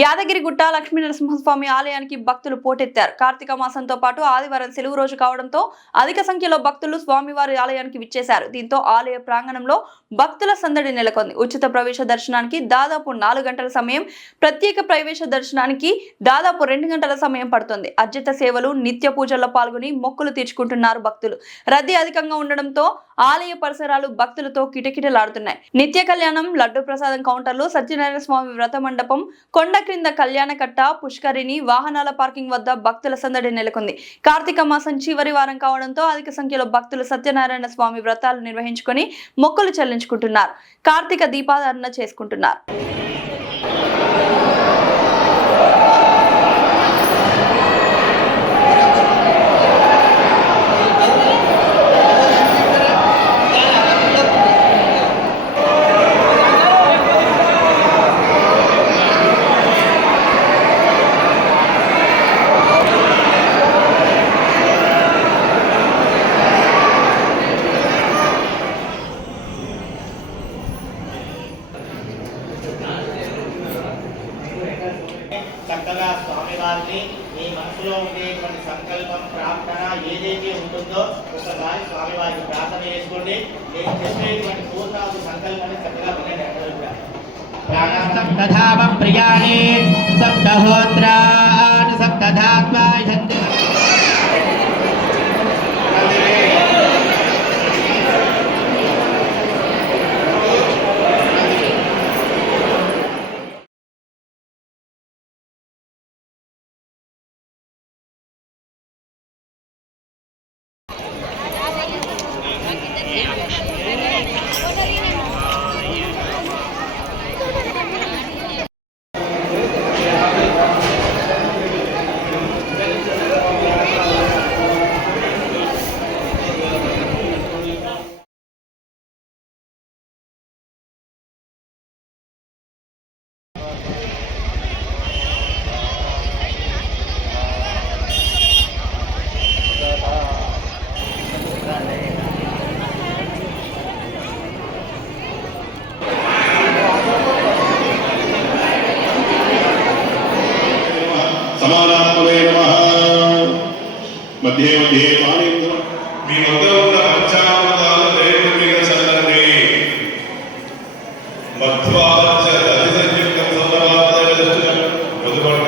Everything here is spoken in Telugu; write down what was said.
యాదగిరిగుట్ట లక్ష్మీనరసింహస్వామి ఆలయానికి భక్తులు పోటెత్తారు. కార్తీక మాసంతో పాటు ఆదివారం సెలవు రోజు కావడంతో అధిక సంఖ్యలో భక్తులు స్వామివారి ఆలయానికి విచ్చేశారు. దీంతో ఆలయ ప్రాంగణంలో భక్తుల సందడి నెలకొంది. ఉచిత ప్రవేశ దర్శనానికి దాదాపు 4 గంటల సమయం, ప్రత్యేక ప్రవేశ దర్శనానికి దాదాపు 2 గంటల సమయం పడుతుంది. అర్జిత సేవలు, నిత్య పూజల్లో పాల్గొని మొక్కులు తీర్చుకుంటున్నారు భక్తులు. రద్దీ అధికంగా ఉండడంతో ఆలయ పరిసరాలు భక్తులతో కిటకిటలాడుతున్నాయి. నిత్య కళ్యాణం, లడ్డు ప్రసాదం కౌంటర్లు, సత్యనారాయణ స్వామి వ్రత మండపం, కొండ క్రింద కళ్యాణకట్ట, పుష్కరిణి, వాహనాల పార్కింగ్ వద్ద భక్తుల సందడి నెలకొంది. కార్తీక మాసం చివరి వారం కావడంతో అధిక సంఖ్యలో భక్తులు సత్యనారాయణ స్వామి వ్రతాలు నిర్వహించుకొని మొక్కులు చెల్లించుకుంటున్నారు. కార్తీక దీపారాధన చేసుకుంటున్నారు. చక్కగా స్వామివారిని మీ మనసులో ఉండేటువంటి సంకల్పం, ప్రార్థన ఏదైతే ఉంటుందో ఒకసారి స్వామివారికి ప్రార్థన చేసుకోండి. నేను చెప్పేటువంటి పూర్ణాది సంకల్పాన్ని చక్కగా ప్రియాణి సప్తహోత్రాన్ని సప్తధాత్వా समानात्मने नमः मध्ये मध्ये पाणि మీ వద్ద ఉన్న పంచామృతాలు రేపు మీద చల్లండి. మధ్వాచ అతి సంయుక్త సోదవాద మధువర్గ